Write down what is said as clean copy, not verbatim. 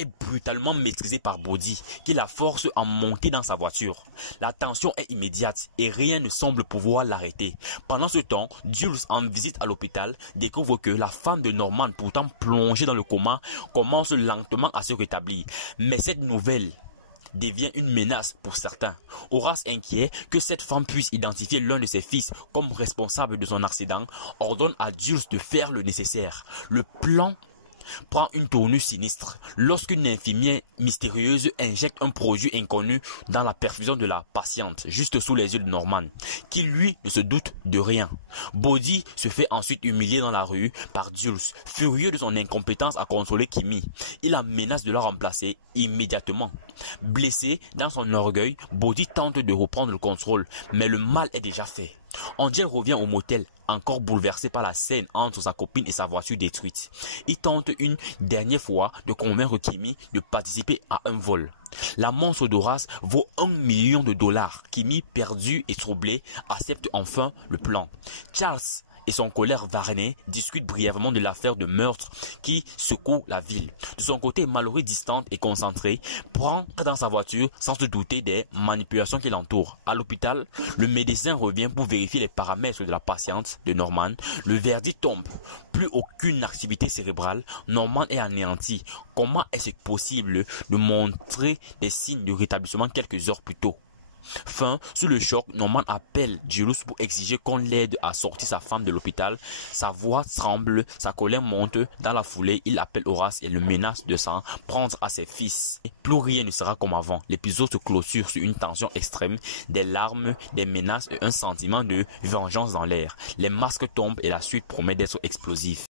est brutalement maîtrisé par Body, qui la force à monter dans sa voiture. La tension est immédiate et rien ne semble pouvoir l'arrêter. Pendant ce temps, Jules, en visite à l'hôpital, découvre que la femme de Norman, pourtant plongée dans le coma, commence lentement à se rétablir. Mais cette nouvelle devient une menace pour certains. Horace, inquiet que cette femme puisse identifier l'un de ses fils comme responsable de son accident, ordonne à Jules de faire le nécessaire. Le plan prend une tournure sinistre lorsqu'une infirmière mystérieuse injecte un produit inconnu dans la perfusion de la patiente, juste sous les yeux de Norman, qui lui ne se doute de rien. Body se fait ensuite humilier dans la rue par Jules, furieux de son incompétence à contrôler Kimi. Il la menace de la remplacer immédiatement. Blessé dans son orgueil, Body tente de reprendre le contrôle, mais le mal est déjà fait. Angel revient au motel, encore bouleversé par la scène entre sa copine et sa voiture détruite. Il tente une dernière fois de convaincre Kimi de participer à un vol. La monstre d'Horace vaut $1 million. Kimi, perdu et troublé, accepte enfin le plan. Charles et son colère Varney discutent brièvement de l'affaire de meurtre qui secoue la ville. De son côté, Mallory, distante et concentrée, prend dans sa voiture sans se douter des manipulations qui l'entourent. À l'hôpital, le médecin revient pour vérifier les paramètres de la patiente de Norman. Le verdict tombe. Plus aucune activité cérébrale. Norman est anéanti. Comment est-ce possible de montrer des signes de rétablissement quelques heures plus tôt? Sous le choc, Norman appelle Jules pour exiger qu'on l'aide à sortir sa femme de l'hôpital. Sa voix tremble, sa colère monte. Dans la foulée, il appelle Horace et le menace de s'en prendre à ses fils. Plus rien ne sera comme avant. L'épisode se clôture sur une tension extrême, des larmes, des menaces et un sentiment de vengeance dans l'air. Les masques tombent et la suite promet d'être explosive.